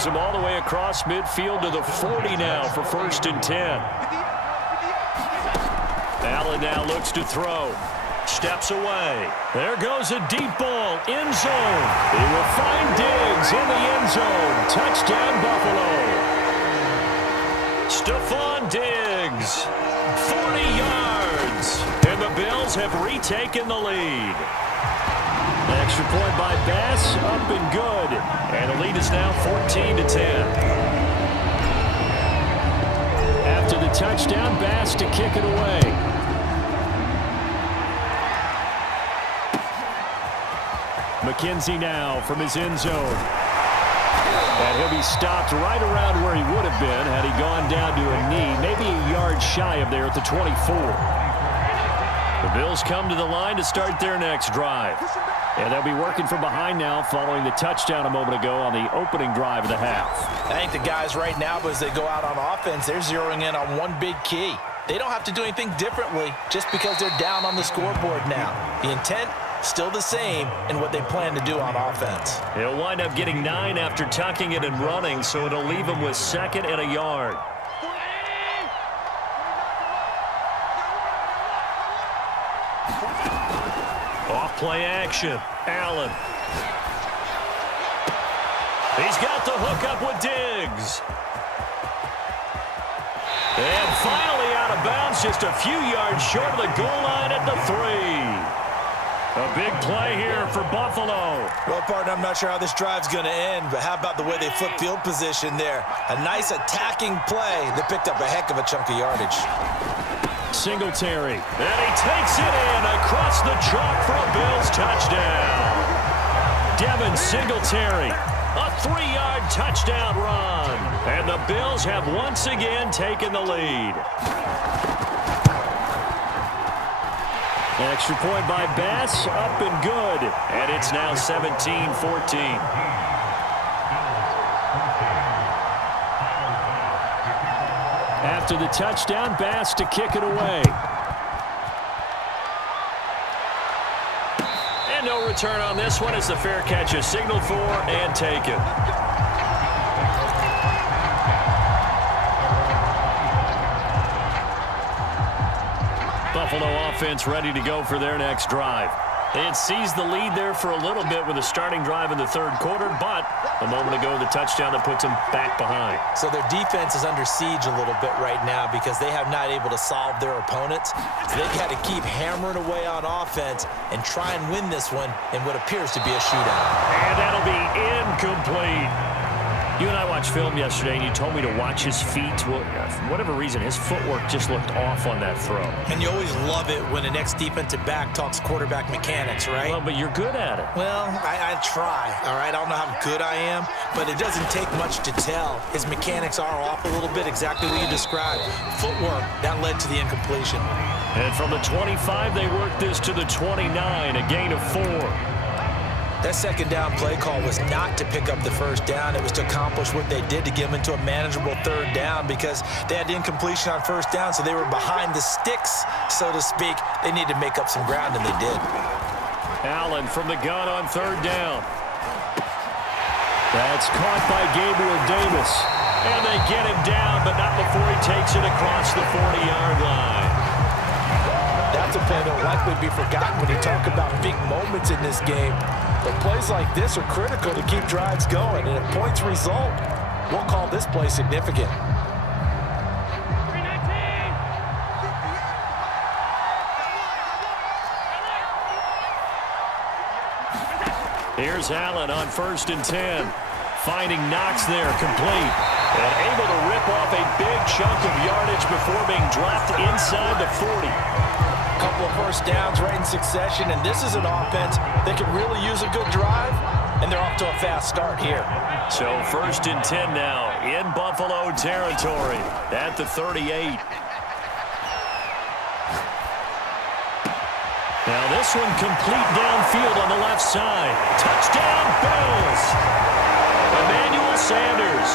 moves him all the way across midfield to the 40 now for 1st and 10. Allen now looks to throw. Steps away. There goes a deep ball. End zone. He will find Diggs in the end zone. Touchdown, Buffalo. Stephon Diggs. 40 yards. And the Bills have retaken the lead. Extra point by Bass. Up and good. And the lead is now 14-10. After the touchdown, Bass to kick it away. McKenzie now from his end zone. And he'll be stopped right around where he would have been had he gone down to a knee, maybe a yard shy of there at the 24. The Bills come to the line to start their next drive. And they'll be working from behind now following the touchdown a moment ago on the opening drive of the half. I think the guys right now, as they go out on offense, they're zeroing in on one big key. They don't have to do anything differently just because they're down on the scoreboard now. The intent still the same in what they plan to do on offense. He'll wind up getting 9 after tucking it and running, so it'll leave him with 2nd and a yard. Off play action. Allen. He's got the hook up with Diggs. And finally out of bounds, just a few yards short of the goal line at the 3. A big play here for Buffalo. Well, partner, I'm not sure how this drive's going to end, but how about the way they flip field position there? A nice attacking play that picked up a heck of a chunk of yardage. Singletary. And he takes it in across the chalk for a Bills touchdown. Devin Singletary. A 3-yard touchdown run. And the Bills have once again taken the lead. Extra point by Bass, up and good. And it's now 17-14. After the touchdown, Bass to kick it away. And no return on this one as the fair catch is signaled for and taken. Buffalo offense ready to go for their next drive. They had seized the lead there for a little bit with a starting drive in the 3rd quarter, but a moment ago the touchdown that puts them back behind. So their defense is under siege a little bit right now because they have not able to solve their opponents. So they've got to keep hammering away on offense and try and win this one in what appears to be a shootout. And that'll be incomplete. You and I watched film yesterday, and you told me to watch his feet. Well, for whatever reason, his footwork just looked off on that throw. And you always love it when an ex-defensive back talks quarterback mechanics, right? Well, but you're good at it. Well, I try, all right? I don't know how good I am, but it doesn't take much to tell. His mechanics are off a little bit, exactly what you described. Footwork, that led to the incompletion. And from the 25, they worked this to the 29, a gain of 4. That second down play call was not to pick up the first down. It was to accomplish what they did to get them into a manageable 3rd down because they had incompletion on 1st down, so they were behind the sticks, so to speak. They needed to make up some ground, and they did. Allen from the gun on 3rd down. That's caught by Gabriel Davis. And they get him down, but not before he takes it across the 40-yard line. That's a play that will likely be forgotten when you talk about big moments in this game. But plays like this are critical to keep drives going, and if points result, we'll call this play significant. Here's Allen on 1st and 10. Finding Knox there, complete. And able to rip off a big chunk of yardage before being dropped inside the 40. Couple of first downs right in succession, and this is an offense that can really use a good drive, and they're off to a fast start here. So 1st and 10 now in Buffalo territory at the 38. Now this one complete downfield on the left side. Touchdown Bills! Emmanuel Sanders,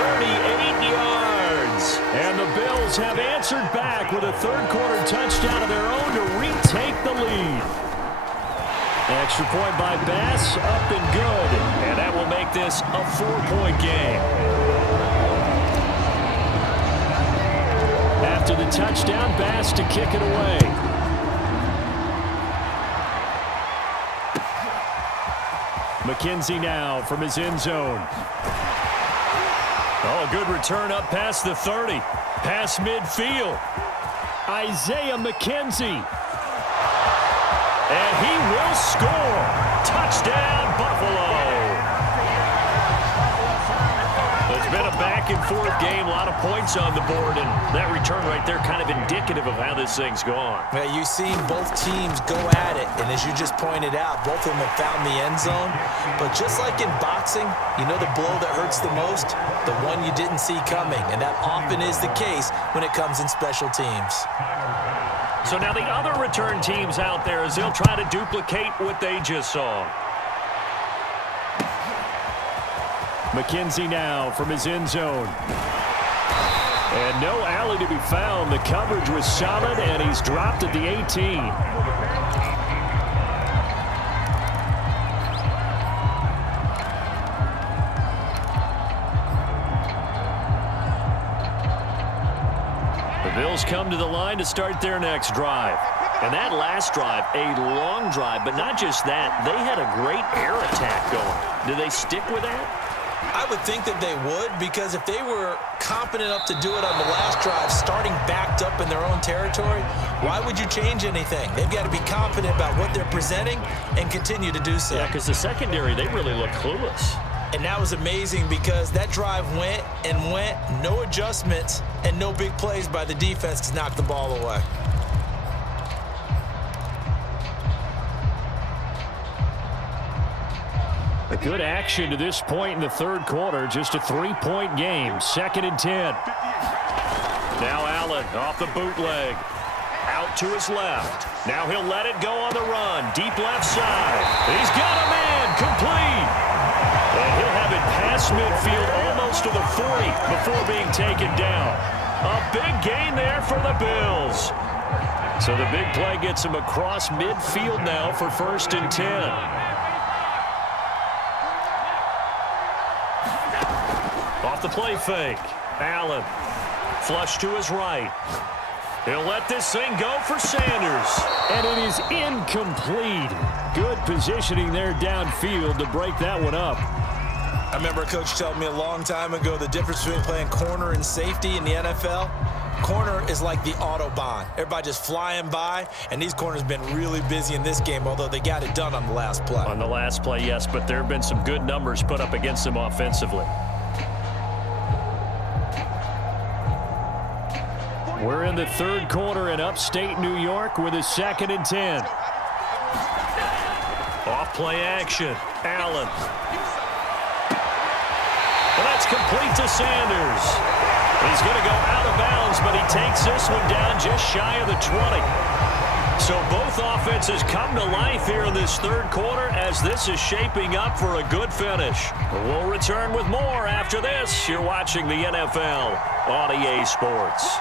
38 yards. And the Bills have answered back with a 3rd quarter touchdown of their own to retake the lead. Extra point by Bass, up and good. And that will make this a 4-point game. After the touchdown, Bass to kick it away. McKenzie now from his end zone. Oh, good return up past the 30. Past midfield. Isaiah McKenzie. And he will score. Touchdown, Buffalo. It's been a back-and-forth game, a lot of points on the board, and that return right there kind of indicative of how this thing's gone. Yeah, you've seen both teams go at it, and as you just pointed out, both of them have found the end zone. But just like in boxing, you know the blow that hurts the most? The one you didn't see coming, and that often is the case when it comes in special teams. So now the other return teams out there as they'll try to duplicate what they just saw. McKenzie now from his end zone. And no alley to be found. The coverage was solid, and he's dropped at the 18. The Bills come to the line to start their next drive. And that last drive, a long drive, but not just that. They had a great air attack going. Do they stick with that? I would think that they would, because if they were competent enough to do it on the last drive, starting backed up in their own territory, why would you change anything? They've got to be confident about what they're presenting and continue to do so. Yeah, because the secondary, they really look clueless. And that was amazing because that drive went and went, no adjustments, and no big plays by the defense to knock the ball away. A good action to this point in the third quarter. Just a 3-point game. 2nd and 10. Now Allen off the bootleg. Out to his left. Now he'll let it go on the run. Deep left side. He's got a man. Complete. And he'll have it past midfield almost to the 40 before being taken down. A big gain there for the Bills. So the big play gets him across midfield now for 1st and 10. Off the play fake. Allen. Flush to his right. He'll let this thing go for Sanders. And it is incomplete. Good positioning there downfield to break that one up. I remember a coach telling me a long time ago the difference between playing corner and safety in the NFL. Corner is like the Autobahn. Everybody just flying by, and these corners have been really busy in this game, although they got it done on the last play. On the last play, yes, but there have been some good numbers put up against them offensively. We're in the third quarter in upstate New York with a 2nd and 10. Off play action. Allen. Well, that's complete to Sanders. He's going to go out of bounds, but he takes this one down just shy of the 20. So both offenses come to life here in this third quarter as this is shaping up for a good finish. We'll return with more after this. You're watching the NFL on EA Sports.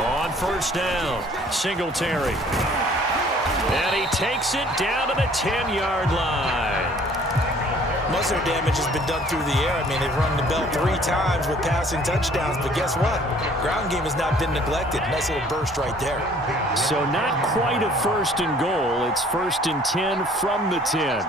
On 1st down, Singletary. And he takes it down to the 10-yard line. Most of their damage has been done through the air. I mean, they've rung the bell 3 times with passing touchdowns, but guess what? Ground game has not been neglected. Nice little burst right there. So not quite a 1st and goal. It's 1st and 10 from the 10.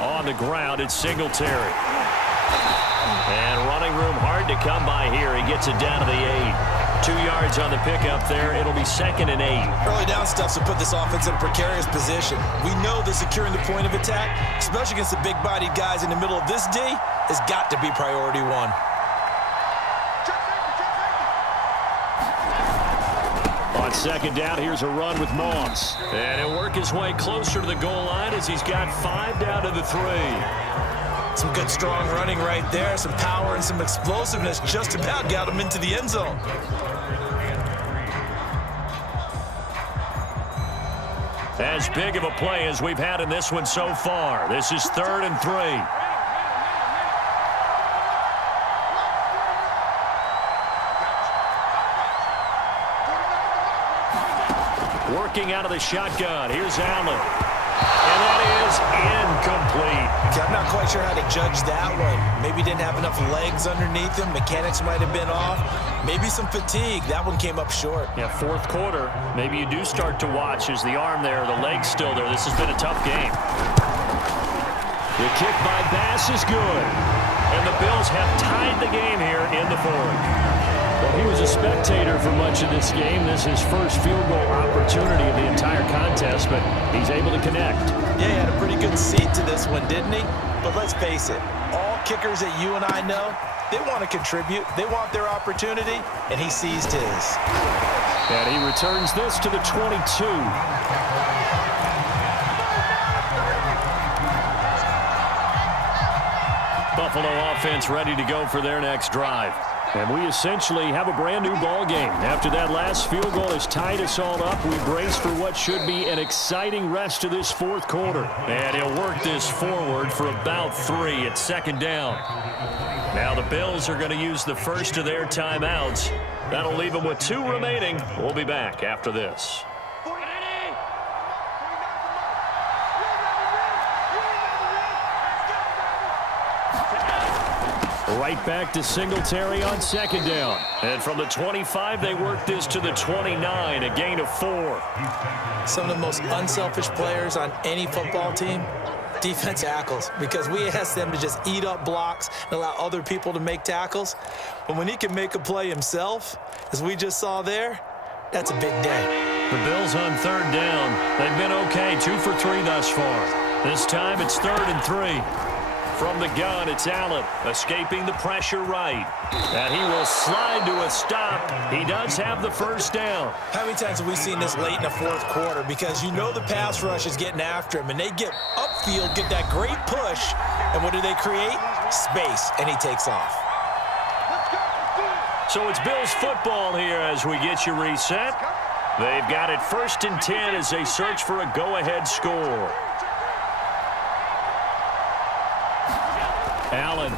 On the ground, it's Singletary. And running room hard to come by here. He gets it down to the 8. 2 yards on the pickup there. It'll be 2nd and 8. Early down stuff to put this offense in a precarious position. We know that securing the point of attack, especially against the big-bodied guys in the middle of this D, has got to be priority 1. On 2nd down, here's a run with Moss. And he'll work his way closer to the goal line as he's got 5 down to the 3. Some good, strong running right there. Some power and some explosiveness just about got him into the end zone. As big of a play as we've had in this one so far. This is 3rd and 3. Working out of the shotgun. Here's Allen. And that is incomplete. Okay, I'm not quite sure how to judge that one. Maybe didn't have enough legs underneath him. Mechanics might have been off. Maybe some fatigue. That one came up short. Yeah, fourth quarter. Maybe you do start to watch as the arm there, the leg's still there. This has been a tough game. The kick by Bass is good. And the Bills have tied the game here in the fourth. Well, he was a spectator for much of this game. This is his first field goal opportunity of the entire contest, but he's able to connect. Yeah, he had a pretty good seat to this one, didn't he? But let's face it, all kickers that you and I know, they want to contribute. They want their opportunity, and he seized his. And he returns this to the 22. Buffalo offense ready to go for their next drive. And we essentially have a brand-new ball game. After that last field goal has tied us all up, we brace for what should be an exciting rest of this fourth quarter. And he'll work this forward for about 3 at second down. Now the Bills are going to use the first of their timeouts. That'll leave them with 2 remaining. We'll be back after this. Right back to Singletary on second down. And from the 25, they work this to the 29, a gain of 4. Some of the most unselfish players on any football team, defense tackles, because we ask them to just eat up blocks and allow other people to make tackles. But when he can make a play himself, as we just saw there, that's a big day. The Bills on third down. They've been okay, 2 for 3 thus far. This time it's 3rd and 3. From the gun, it's Allen, escaping the pressure right. And he will slide to a stop. He does have the first down. How many times have we seen this late in the fourth quarter? Because you know the pass rush is getting after him, and they get upfield, get that great push, and what do they create? Space, and he takes off. So it's Bills football here as we get you reset. They've got it 1st and 10 as they search for a go-ahead score. Allen.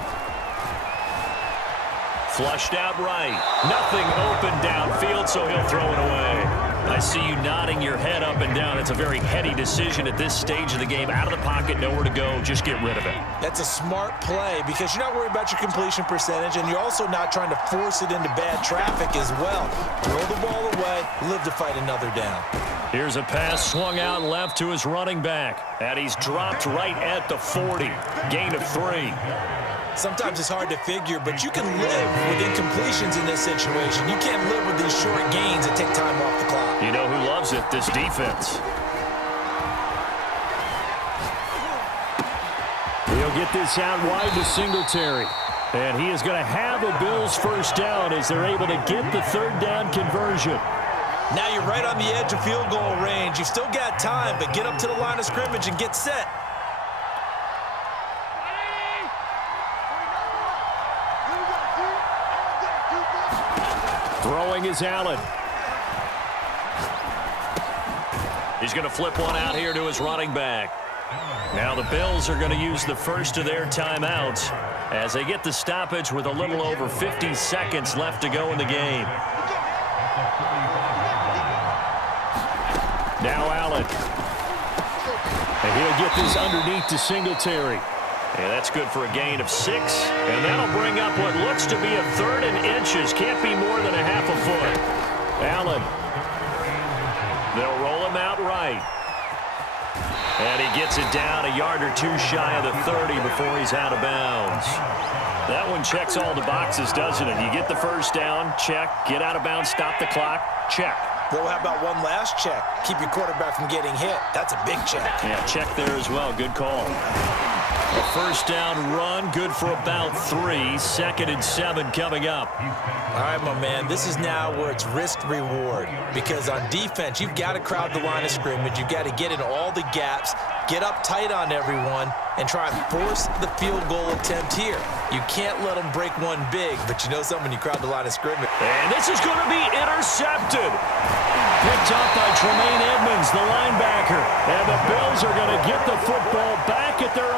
Flushed out right. Nothing open downfield, so he'll throw it away. I see you nodding your head up and down. It's a very heady decision at this stage of the game. Out of the pocket, nowhere to go. Just get rid of it. That's a smart play because you're not worried about your completion percentage, and you're also not trying to force it into bad traffic as well. Throw the ball away, live to fight another down. Here's a pass swung out left to his running back. And he's dropped right at the 40. Gain of 3. Sometimes it's hard to figure, but you can live with incompletions in this situation. You can't live with these short gains that take time off the clock. You know who loves it? This defense. He'll get this out wide to Singletary. And he is going to have a Bills first down as they're able to get the 3rd down conversion. Now you're right on the edge of field goal range. You've still got time, but get up to the line of scrimmage and get set. Throwing is Allen. He's going to flip one out here to his running back. Now the Bills are going to use the first of their timeouts as they get the stoppage with a little over 50 seconds left to go in the game. Now Allen. And he'll get this underneath to Singletary. And that's good for a gain of 6. And that'll bring up what looks to be a 3rd and inches. Can't be more than a half a foot. Allen. They'll roll him out right. And he gets it down a yard or 2 shy of the 30 before he's out of bounds. That one checks all the boxes, doesn't it? You get the first down, check. Get out of bounds, stop the clock, check. Well, how about one last check? Keep your quarterback from getting hit. That's a big check. Yeah, check there as well. Good call. A first down run, good for about 3. 2nd and 7 coming up. All right, my man, this is now where it's risk-reward. Because on defense, you've got to crowd the line of scrimmage. You've got to get in all the gaps, get up tight on everyone, and try and force the field goal attempt here. You can't let them break one big, but you know something when you crowd the line of scrimmage. And this is going to be intercepted. Picked up by Tremaine Edmonds, the linebacker. And the Bills are going to get the football back at their own.